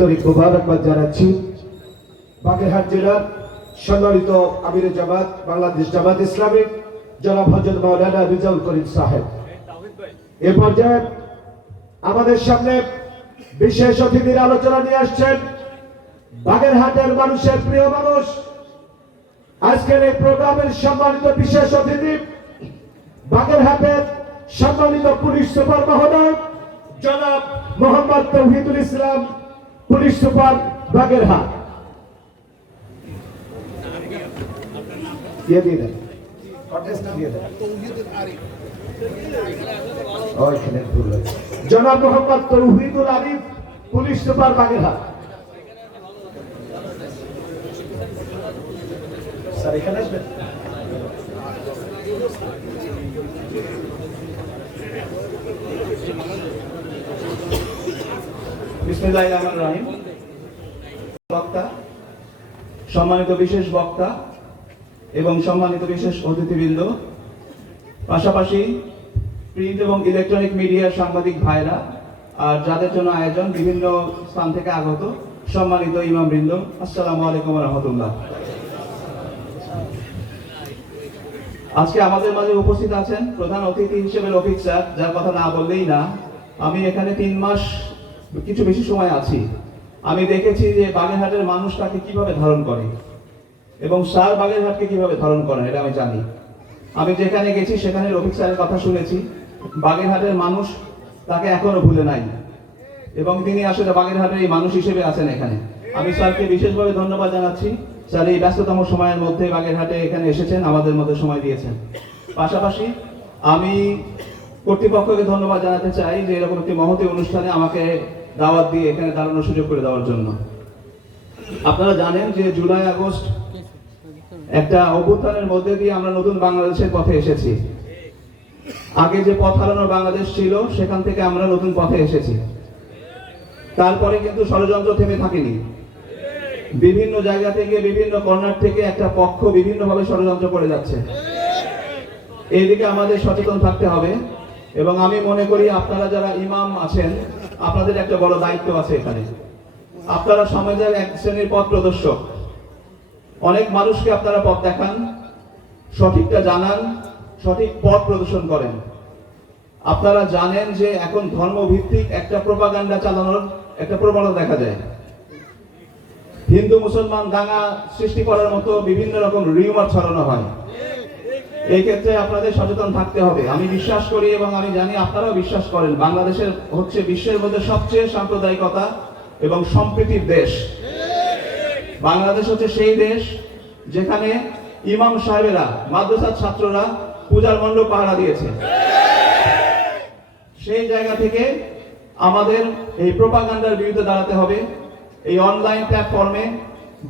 আন্তরিক মোবারকবাদ জানাচ্ছি। বাগেরহাট জেলার সম্মানিত আমির জামাত, বাংলাদেশ জামাত ইসলামিক জনাব হজরত মাওলানা রিজাউল করিম সাহেব। এ পর্যায়ে আমাদের সামনে বিশেষ অতিথির আলোচনা নিয়ে আসছেন বাগেরহাটের মানুষের প্রিয় মানুষ। আজকের এই প্রোগ্রামের সম্মানিত বিশেষ অতিথি বাগেরহাটের সম্মানিত পুলিশ সুপার মহোদয়, জনাব মোহাম্মদ তৌহিদুল ইসলাম পুলিশ সুপার বাগেরহাট দিয়ে দিয়ে দেন। জনাব Mohammad Touhidul Arif police super Bagerhat sir এখানে আসবেন? রহিম। বক্তা, সম্মানিত বিশেষ বক্তা এবং সম্মানিত বিশেষ অতিথিবৃন্দ, পাশাপাশি প্রিন্ট এবং ইলেকট্রনিক মিডিয়ার সাংবাদিক ভাইরা আর যাদের জন্য আয়োজন বিভিন্ন স্থান থেকে আগত সম্মানিত ইমামবৃন্দ, আসসালামু আলাইকুম রহমতুল্লাহ। আজকে আমাদের মাঝে উপস্থিত আছেন প্রধান অতিথি হিসেবে রফিক স্যার, যার কথা না বললেই না। আমি এখানে তিন মাস কিছু বেশি সময় আছি। আমি দেখেছি যে বাগেরহাটের মানুষ তাকে কীভাবে ধারণ করে এবং স্যার বাগেরহাটকে কীভাবে ধারণ করেন, এটা আমি জানি। আমি যেখানে গেছি, সেখানে রফিক স্যারের কথা শুনেছি। বাগেরহাটের মানুষ তাকে এখনও ভুলে নাই এবং তিনি আসলে বাগেরহাটের এই মানুষ হিসেবে আছেন এখানে। আমি স্যারকে বিশেষভাবে ধন্যবাদ জানাচ্ছি। স্যার এই ব্যস্ততম সময়ের মধ্যে বাগেরহাটে এখানে এসেছেন, আমাদের মধ্যে সময় দিয়েছেন। পাশাপাশি আমি কর্তৃপক্ষকে ধন্যবাদ জানাতে চাই যে এরকম একটি মহতী অনুষ্ঠানে আমাকে দাওয়াত দিয়ে এখানে দাঁড়ানোর সুযোগ করে দেওয়ার জন্য। আপনারা জানেন যে জুলাই, আগস্ট একটা অভ্যুত্থানের মধ্যে দিয়ে আমরা নতুন বাংলাদেশের পথে এসেছি। আগে যে পথ হারানোর বাংলাদেশ ছিল, সেখান থেকে আমরা নতুন পথে এসেছি। তারপরে কিন্তু ষড়যন্ত্র থেমে থাকেনি। বিভিন্ন জায়গা থেকে, বিভিন্ন কর্নার থেকে একটা পক্ষ বিভিন্নভাবে ষড়যন্ত্র করে যাচ্ছে। এইদিকে আমাদের সচেতন থাকতে হবে এবং আমি মনে করি আপনারা যারা ইমাম আছেন আপনাদের একটা বড় দায়িত্ব আছে এখানে। আপনারা সমাজের এক শ্রেণির পথ প্রদর্শক। অনেক মানুষকে আপনারা পথ দেখান, সঠিকটা জানান, সঠিক পথ প্রদর্শন করেন। আপনারা জানেন যে এখন ধর্মভিত্তিক একটা প্রপাগান্ডা চালানোর একটা প্রবণতা দেখা যায়। হিন্দু, মুসলমান, দাঙ্গা সৃষ্টি করার মতো বিভিন্ন রকম রিউমার ছড়ানো হয়। এই ক্ষেত্রে আপনাদের সচেতন থাকতে হবে। আমি বিশ্বাস করি এবং আমি জানি আপনারাও বিশ্বাস করেন, বাংলাদেশের হচ্ছে বিশ্বের মধ্যে সবচেয়ে সাম্প্রদায়িকতা এবং সম্প্রীতির দেশ। বাংলাদেশ হচ্ছে সেই দেশ যেখানে ইমাম সাহেবেরা, মাদ্রাসার ছাত্ররা পূজার মণ্ডপ পাহারা দিয়েছে। সেই জায়গা থেকে আমাদের এই প্রোপাগান্ডার বিরুদ্ধে দাঁড়াতে হবে। এই অনলাইন প্ল্যাটফর্মে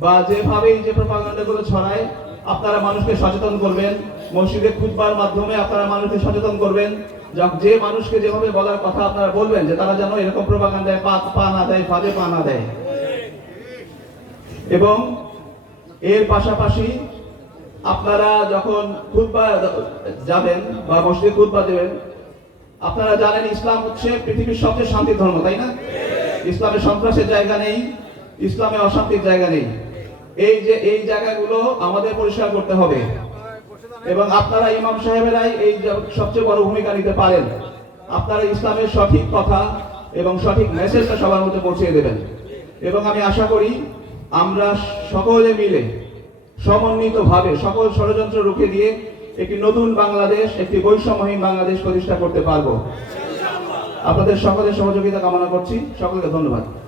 বা যেভাবে এই যে প্রোপাগান্ডাগুলো ছড়ায় আপনারা মানুষকে সচেতন করবেন, মসজিদে খুতবার মাধ্যমে আপনারা মানুষকে সচেতন করবেন, যা- মানুষকে যেভাবে বলার কথা আপনারা বলবেন, যে তারা যেন এরকম প্রোপাগান্ডায় পা পা না দেয়, ফাঁদে পা না দেয়। এবং এর পাশাপাশি আপনারা যখন খুতবা যাবেন বা মসজিদে খুতবা দেবেন, আপনারা জানেন ইসলাম হচ্ছে পৃথিবীর সবচেয়ে শান্তির ধর্ম, তাই না? ইসলামে সন্ত্রাসের জায়গা নেই, ইসলামে অশান্তির জায়গা নেই। এই যে, এই জায়গাগুলো আমাদের পরিষ্কার করতে হবে। এবং আপনারা ইমাম সাহেবেরাই এই সবচেয়ে বড় ভূমিকা নিতে পারেন। আপনারা ইসলামের সঠিক কথা এবং সঠিক মেসেজটা সবার মধ্যে পৌঁছে দেবেন। এবং আমি আশা করি আমরা সকলে মিলে, সমন্বিতভাবে সকল ষড়যন্ত্র রুখে দিয়ে একটি নতুন বাংলাদেশ, একটি বৈষম্যহীন বাংলাদেশ প্রতিষ্ঠা করতে পারব। আপনাদের সকলের সহযোগিতা কামনা করছি। সকলকে ধন্যবাদ।